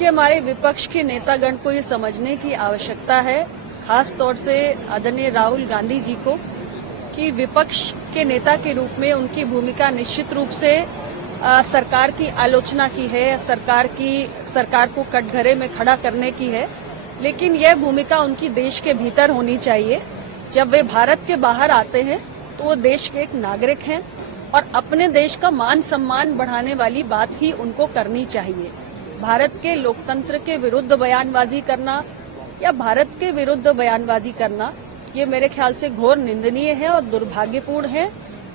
कि हमारे विपक्ष के नेतागण को ये समझने की आवश्यकता है, खास तौर से आदरणीय राहुल गांधी जी को, कि विपक्ष के नेता के रूप में उनकी भूमिका निश्चित रूप से सरकार की आलोचना की है, सरकार को कटघरे में खड़ा करने की है, लेकिन यह भूमिका उनकी देश के भीतर होनी चाहिए। जब वे भारत के बाहर आते हैं तो वो देश के एक नागरिक हैं और अपने देश का मान सम्मान बढ़ाने वाली बात ही उनको करनी चाहिए। भारत के लोकतंत्र के विरुद्ध बयानबाजी करना या भारत के विरुद्ध बयानबाजी करना, ये मेरे ख्याल से घोर निंदनीय है और दुर्भाग्यपूर्ण है।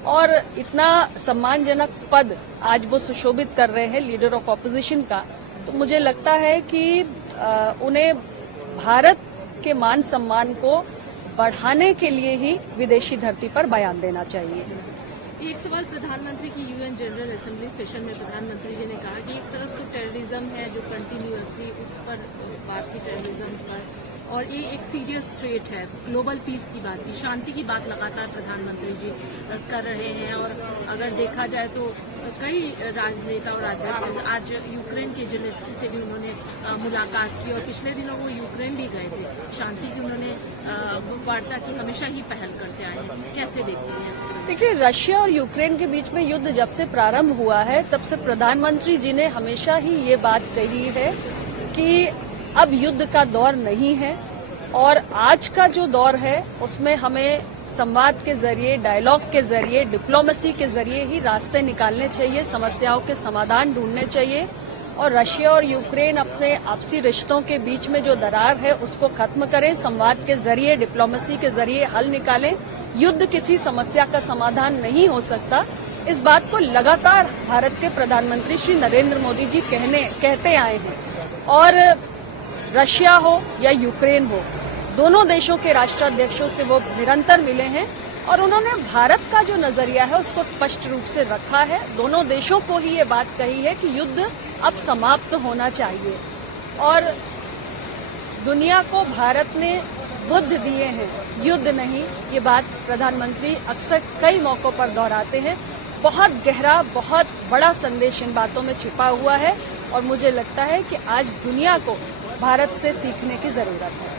और इतना सम्मानजनक पद आज वो सुशोभित कर रहे हैं लीडर ऑफ ऑपोजिशन का, तो मुझे लगता है कि उन्हें भारत के मान सम्मान को बढ़ाने के लिए ही विदेशी धरती पर बयान देना चाहिए। एक सवाल, प्रधानमंत्री की यूएन जनरल असेंबली सेशन में प्रधानमंत्री जी ने कहा कि एक तरफ तो टेररिज्म है जो कंटिन्यूअसली उस पर बात की, टेररिज्म पर, और ये एक सीरियस थ्रेट है, ग्लोबल पीस की बात की, शांति की बात लगातार प्रधानमंत्री जी कर रहे हैं। और अगर देखा जाए तो कई राजनेता और अध्यक्ष आज यूक्रेन के जेलेंस्की से भी उन्होंने मुलाकात की और पिछले दिनों वो यूक्रेन भी गए थे। शांति की उन्होंने वार्ता की हमेशा ही पहल करते आए हैं, कैसे देखते हैं इसको? देखिए, रशिया और यूक्रेन के बीच में युद्ध जब से प्रारंभ हुआ है तब से प्रधानमंत्री जी ने हमेशा ही ये बात कही है कि अब युद्ध का दौर नहीं है और आज का जो दौर है उसमें हमें संवाद के जरिए, डायलॉग के जरिए, डिप्लोमेसी के जरिए ही रास्ते निकालने चाहिए, समस्याओं के समाधान ढूंढने चाहिए। और रशिया और यूक्रेन अपने आपसी रिश्तों के बीच में जो दरार है उसको खत्म करें, संवाद के जरिए, डिप्लोमेसी के जरिए हल निकालें। युद्ध किसी समस्या का समाधान नहीं हो सकता। इस बात को लगातार भारत के प्रधानमंत्री श्री नरेंद्र मोदी जी कहते आए हैं और रशिया हो या यूक्रेन हो, दोनों देशों के राष्ट्राध्यक्षों से वो निरंतर मिले हैं और उन्होंने भारत का जो नजरिया है उसको स्पष्ट रूप से रखा है। दोनों देशों को ही ये बात कही है कि युद्ध अब समाप्त होना चाहिए और दुनिया को भारत ने बुद्ध दिए हैं, युद्ध नहीं। ये बात प्रधानमंत्री अक्सर कई मौकों पर दोहराते हैं। बहुत गहरा, बहुत बड़ा संदेश इन बातों में छिपा हुआ है और मुझे लगता है कि आज दुनिया को भारत से सीखने की जरूरत है।